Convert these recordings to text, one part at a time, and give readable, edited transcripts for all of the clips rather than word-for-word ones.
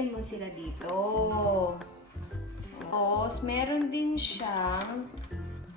lalagyan mo sila dito. Tapos, meron din siyang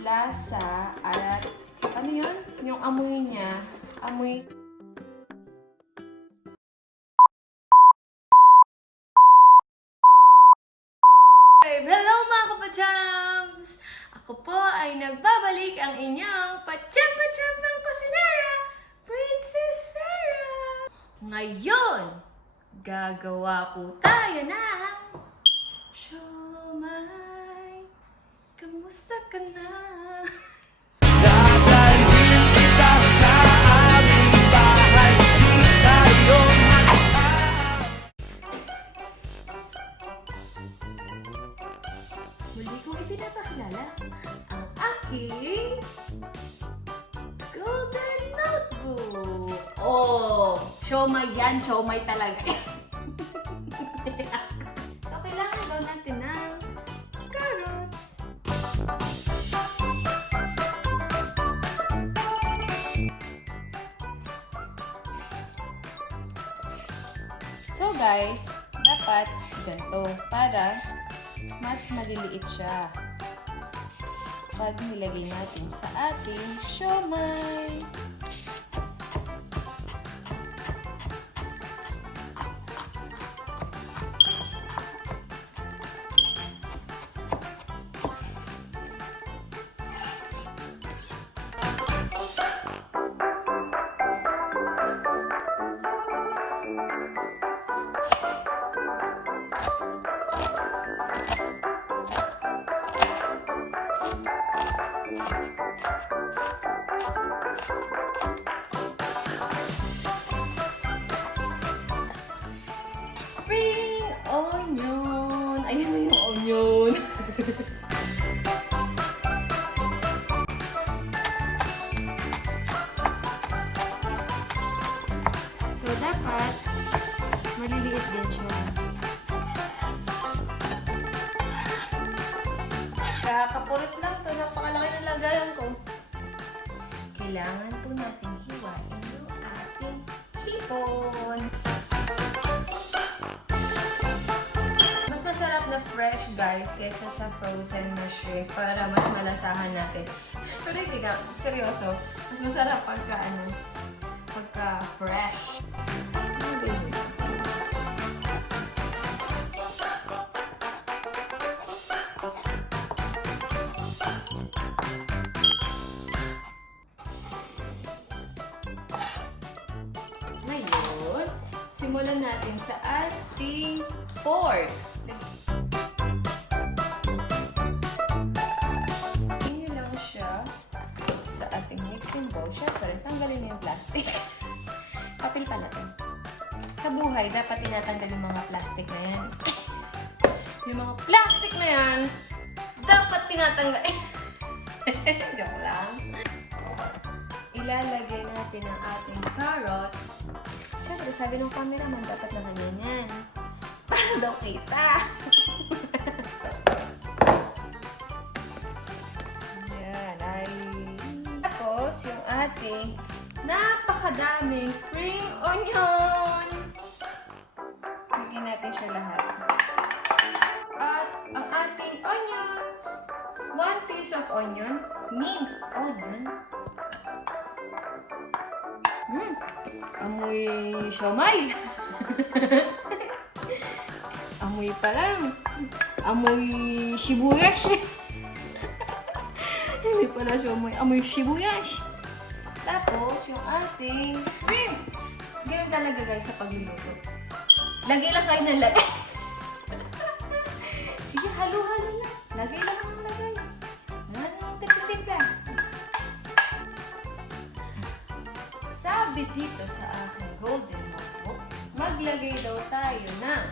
lasa at ano yun? Yung amoy niya. Amoy. Hello mga kapachams! Ako po ay nagbabalik ang inyong pacham-pacham kusinera, Princess Serah! Ngayon, gagawa po tayo ng Siomai. Kamusta ka na? Dadalhin kita sa aming bahay, di tayo Muli kong ipinapakilala ang aking golden notebook. Oh, siomai yan. Siomai talaga. So, kailangan daw natin ng carrots. So, guys, dapat ganito para mas maliliit siya pag nilagay natin sa ating siomai. Spring onion. Ayan na yung onion. So, dapat maliliit din siya. Kakapurit lang to. Napakalaki ng lagayan ko. Kailangan po natin hiwain yung ating hipon. Mas masarap na fresh, guys, kaysa sa frozen na shrimp para mas malasahan natin. Pero hindi ka, seryoso, mas masarap pagka fresh. Ngayon, simulan natin sa ating pork. Lagyan nyo lang siya sa ating mixing bowl. Siyempre, tanggalin nyo yung plastic. Papel pa natin. Sa buhay, dapat tinatanggal yung mga plastic na yan. Yung mga plastic na yan, dapat tinatanggal. Joke lang. Ilalagay natin ang ating carrots. Siyempre, sabi ng cameraman, dapat na ganyan. Para daw kita. Yan, ay. Tapos, yung ating napakadaming spring onion. Lagyan natin siya lahat. At ang ating onions. 1 piece of onion, minced onion. Amoy siomai. Amoy pa lang. Amoy sibuyas. Hindi pala siomai. Amoy sibuyas. Tapos, yung ating shrimp. Ganyan talaga, guys, sa pagluluto. Lagay lang kayo ng lagay. Sige, halo-halo na. Lagay lang ang lagay. Timpla. Sabi dito sa aking golden notebook, maglagay daw tayo ng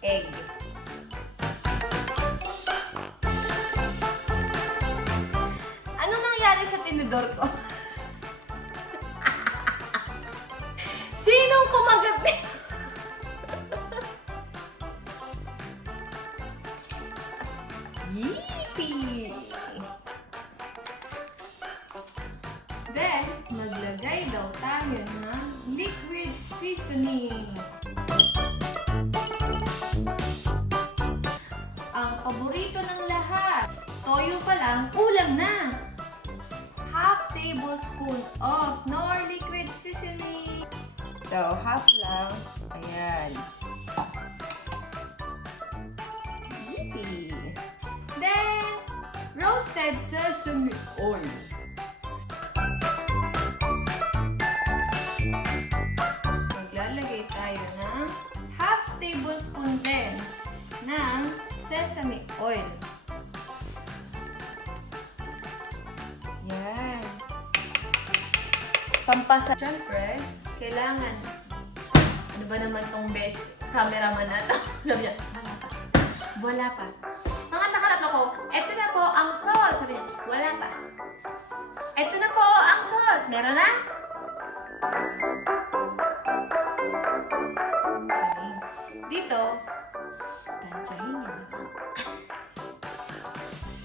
egg. Ano nangyari sa tinidor ko? Sinong kumagat nito? Yippee! Then, maglagay daw tayo ng liquid seasoning. toyo pa lang, ulam na! Half tablespoon of knorr liquid sesame. So, half lang. Ayan. Yippee! Then, roasted sesame oil. Maglalagay tayo ng half tablespoon din ng sesame oil. Yan. Pampasa. Siyempre, kailangan. Ano ba naman tong best cameraman natin? Sabi niya, wala pa. Wala pa. Mga nakatatlo ko, eto na po ang salt. Sabi niya, wala pa. Eto na po ang salt. Meron na? Dito, tansyahin niyo na lang.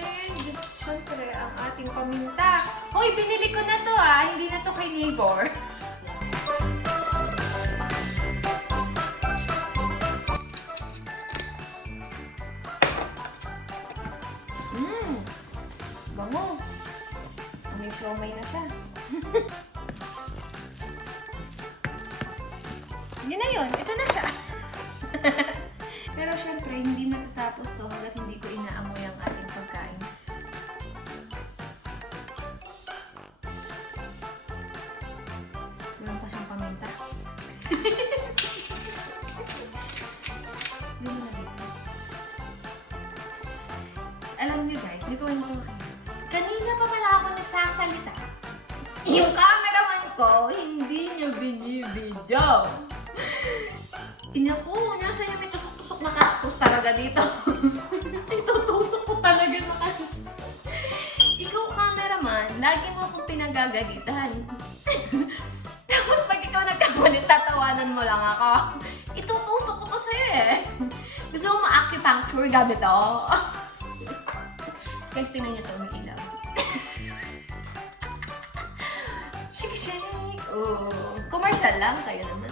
And, syempre, ang ating paminta. Hoy, binili ko na to hindi na to kay neighbor. Bango. May siomai na siya. Yun na yun. Ito na siya. Pero syempre, hindi matatapos to hanggat hindi ko inaamoy ang ating pagkain. Walang pa siyang paminta. Hindi mo na dito. Alam niyo guys, may kwento ko kayo. Kanina pa pala ako nagsasalita. Yung cameraman ko, hindi niya binibidyo. Inaku, nasa niya may tusok-tusok na cactus talaga dito. Itutusok ko talaga sa cactus. Ikaw, cameraman, lagi mo akong pinagagalitan. Tapos pag ikaw nagkamalit, tatawanan mo lang ako. Itutusok ko to sa'yo Gusto mo ma-acupuncture gamit to? Guys, tingnan niyo to, may ilaw. Shake! Oh, commercial lang, kayo naman.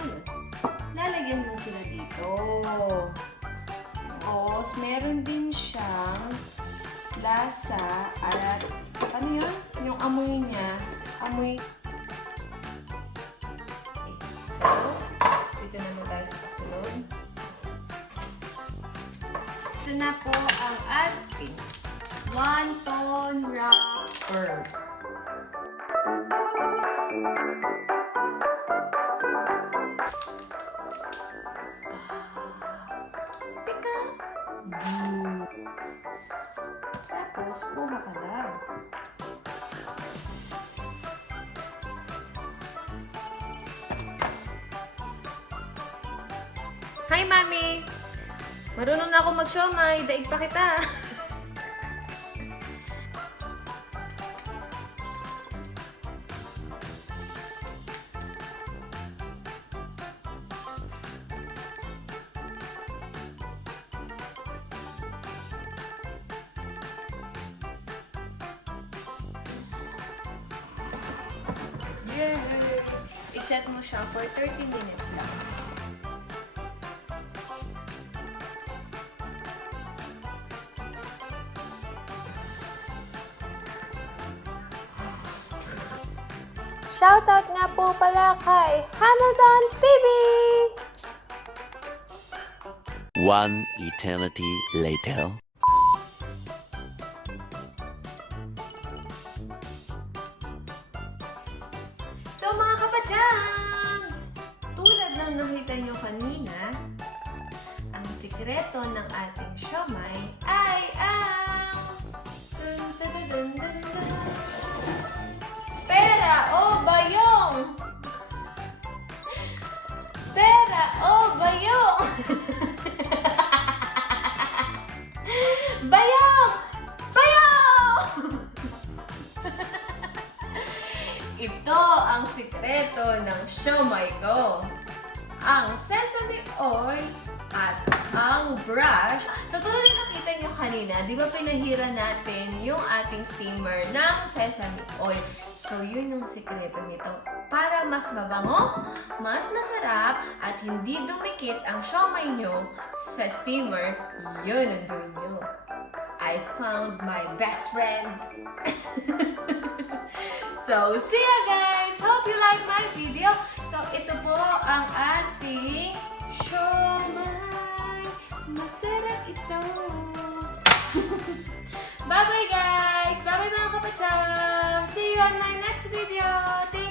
Ngayon, lalagyan mo sila dito. Tapos, meron din siyang lasa at ano yun? Yung amoy niya. Amoy. Okay. So, dito naman tayo sa kasunod. Ito na po ang ating wanton wrapper. Pika! Tapos, kuha ka lang. Hi, Mami! Marunong na ako mag-siomai. Daig pa kita. Yay! I-set mo siya for 30 minutes lang. Shoutout nga po pala kay Hamilton TV! One eternity later. So mga kapadyams, tulad ng nakita nyo kanina, ang sikreto ng ating siomai ay ang pera o bayong! Pera o bayong! Bayong! Bayong! Ito ang sikreto ng siomai ko. Ang sesame oil at ang brush. So tulad na nakita nyo kanina, di ba pinahira natin yung ating steamer ng sesame oil. So yun yung sikreto nito. Para mas mabango, mas masarap, at hindi dumikit ang siomai nyo sa steamer, yun ang gawin nyo. I found my best friend. So, see ya guys! Hope you like my video. So, ito po ang ating siomai. Masarap ito. Bye-bye guys! Bye-bye mga kapacham! See you on my next video! Thank